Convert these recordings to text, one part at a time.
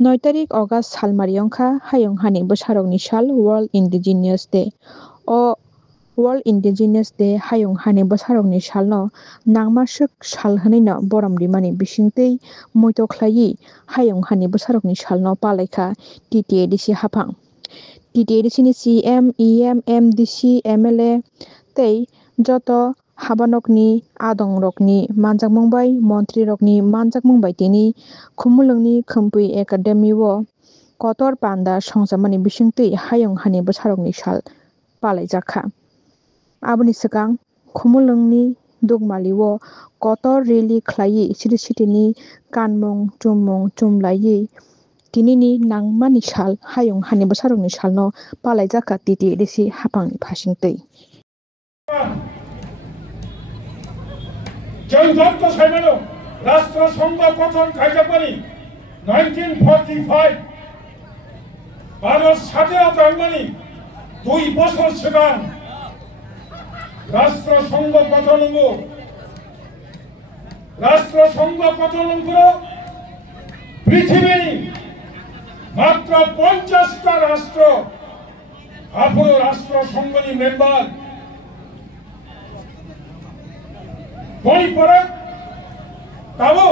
9 tarik August salmariyongkha hayonghani bwsarokni sal World Indigenous Day. O World Indigenous Day hayonghani bwsarokni salno nangmaswk sal hwnino borom-rimani bisingtwi muito khlaiwi hayonghani bwsarokni salno palaikha TTADC haphang. TTADC ni CM, EM, MDC, MLA tei joto habanokni adongrokni manjakmung bai montrirokni manjakmung bai tini khumulungni khumpui academy o kotor panda songjamani bisingtwi hayonghani bwsarokni sal palaijakha. Aboni swkang khumulungni dugmali o kotor rally khlaiwi city ni kanmung chummung chumlaiwi tinini nangmani sal hayonghani bwsarokni salno palaijakha TTADC haphangni phasingtwi. जों जत्त साइमानो राष्ट्र संघ गठन खायजाबानि 1945 भारत स्वाधीनता आंगनि 2 বছর सिगां राष्ट्र संघ गठनंगो राष्ट्र संघ गठनंगो पृथिवीनि मात्र 50टा राष्ट्र आफुरो राष्ट्र संघनि member Manipur, Tabo,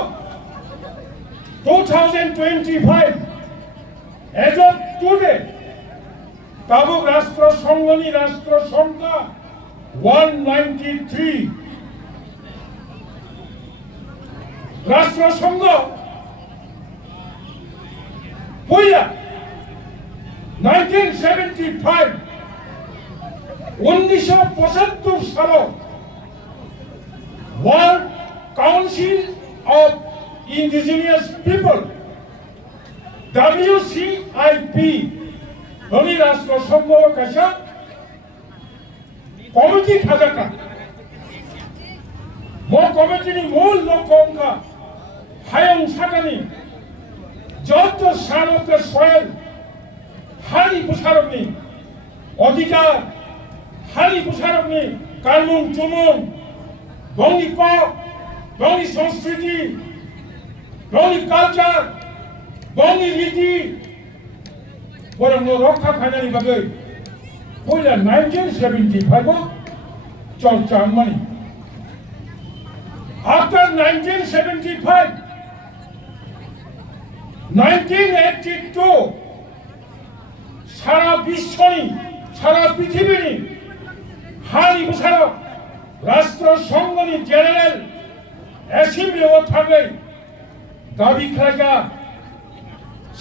2025, as of today, Tabo Rashtra Sangani Rashtra Sangha 193. Rashtra Sangha, Puya, 1975, 1975 सालों World Council of Indigenous People WCIP 너희 라스트 선거와 가셔 committee থাকা 뭐 কমিটি니 뭘 놓고 온가 하영 사단이 저도 산업의 소열 한이 부사람니 어디가 한이 부사람니 갈문 주문 Bangli pop, Bangli Sanskriti, Bangli culture, Bangli riti, orang no rokha khanani bagai. Poila 1975 Chongchang mani. After 1975, 1982, সারা বিশ্বনি, সারা পৃথিবীনি হারি বসারা রাষ্ট্র সংঘনি general assembly ও থাকে দাবি খাজা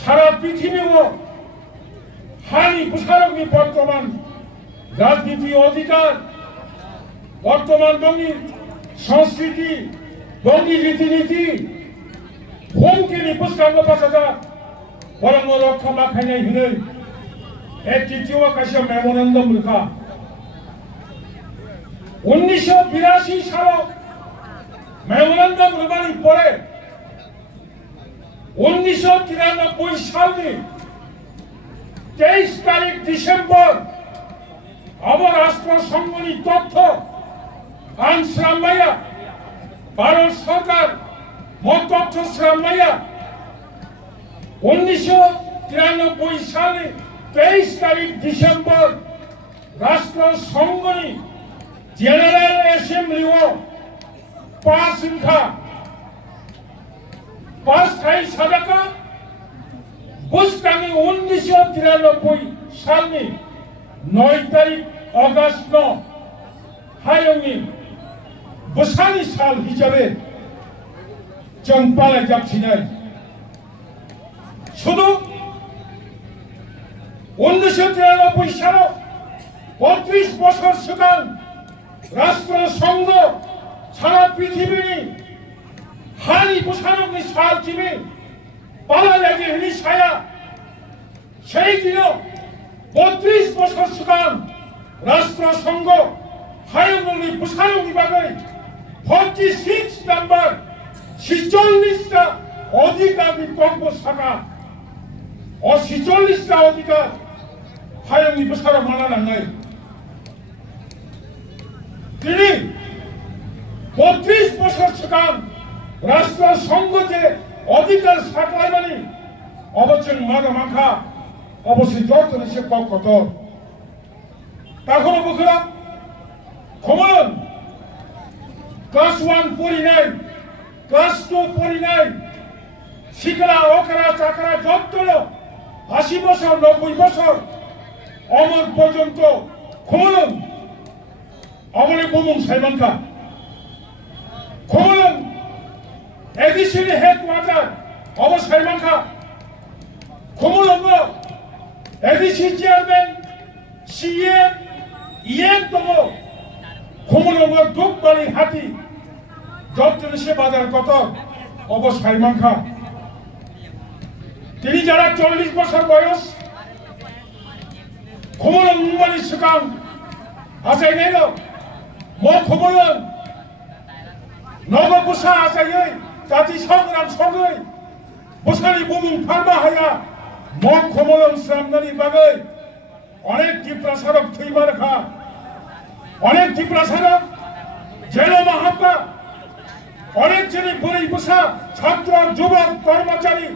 সারা পৃথিবী ও হানি প্রসারকনি বর্তমান রাজনীতি অধিকার বর্তমান বঙ্গি সংস্কৃতি বঙ্গি রীতিনীতি হুমকিনি পুষ্কাঙ্গ বাঁচাদা বরং রক্ষা মাখাইনাই হইनै এটিটিও কাছে মেমোরেন্ডাম লেখা 1982 সাল মেমোরেন্ডাম লেখার পরে 1993 সালে 23 তারিখ ডিসেম্বর আবার রাষ্ট্র সংঘনি তথ্য আনসামাইয়া ভারত সরকার মতথ্য শ্রামাইয়া 1993 সালে 23 তারিখ ডিসেম্বর রাষ্ট্র সংঘনি জেনারেল অ্যাসেম্বলি ও পাস খাই সাদাকা বুস্তানি 1993 সালে 9 তারিখ অগস্ট হায়ংনি বসানি সাল হিসাবে जों পালাইজাবছিনাই শুধু 1993 সালে 32 বছর সিগাং রাষ্ট্র সংঘ সারা পৃথিবীর হানি প্রসারকনি সাল চিবে পালাইজাগি হিনি ছায়া সেই দিন 32 বছর সিগাং রাষ্ট্র সংঘ হায়ংনি প্রসারকনি বাগৈ 46 নাম্বার 46টা অধিকার বিকল্প শাখা ও 46টা অধিকার হায়ংনি প্রসারক মানা নাঙ্গাই তিনি 32 বছর সিগাং রাষ্ট্র সংঘ যে অধিকার সাকলাইমানি 어버증 마다만카 어버시 저트는 십박 거터 따코는 뭐그라 고모는 class 1 49 class 2 49 시그라 오카라 চাকারা যত্তলো 80বছর 90বছর অমর পর্যন্ত 고모는 어머니 보문 살만카 고모는 에디슨이 헤드와자 어머 살만카 고모는 뭐 에디슨 제어맨 CM EM 동어 고모는 뭐 독발이 하디 যত্ত는 সেবাদার কত অব 살만카 তিনি যারা 40 বছর বয়স 고모는 운반이 스강 아사이네노 뭐 고모는 너가 부사 아사이의 자지 성이랑 성의 부사리 몸은 팔마하야 뭐 고모는 사람들이 박의 어넥 디프라사럽 트이마르카 어넥 디프라사럽 제로마합바 어넥 제리 보리 부사 ছাত্র যুবক কর্মচারী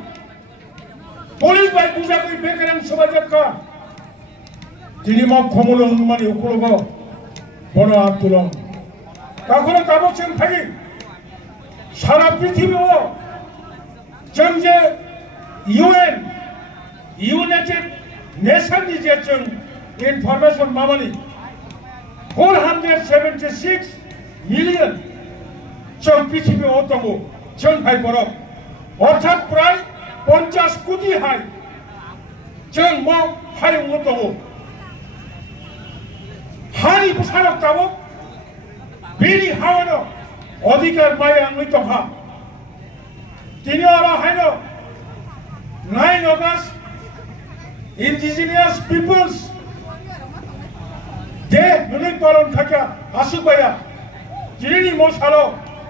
পুলিশ ভাই বুঝাকই বেকারাম সমাজকা যিনি 막 고모는 운반이 우꾸르고 বড় আন্দোলন তখন কাবছেন থাকি সারা পৃথিবীও 정제 UN United Nations যেচং ইনফরমেশন মামানি 476 মিলিয়ন 전 পৃথিবী অতঙ্গ 전 হাই বড় অর্থাৎ প্রায় 50 কোটি হাই 전 뭐 হাই অতঙ্গ হারি বুসারকতাবো বিরি হাওয়ানো অধিকার মায়ে আংলি তখা তিনি আরো হাইনো 9 অগাস্ট ইন্ডিজিনিয়াস পিপলস ডে নুনি পালন থাকা আসুকবায়া যিনি মশালো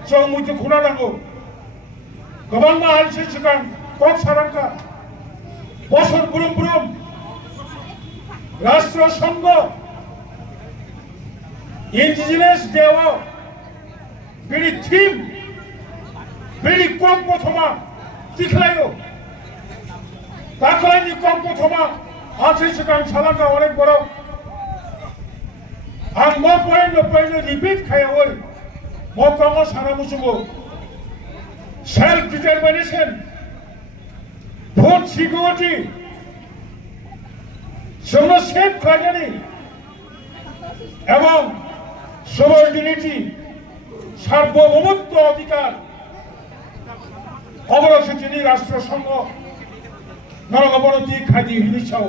정무주 고난하고 그방마 알시 시간 꼭 사랑가 버섯 부름부름 라스트로 선거 인디지네스 대와 비리 팀 비리 꽝꼬 토마 티클라요 다클라니 꽝꼬 토마 알시 시간 사랑가 원액 보러 안뭐 보이는 리핏 가야월 뭐광어 사람우주고 셀프 디터미네이션 본 시그어지 সমস্ত সেফ কাজে এবং সবর্ডিনিটি সার্বভৌমত্ব অধিকার অবরোধ তিনি রাষ্ট্রসংঘ নরগবরতি খাদি হিলিছাও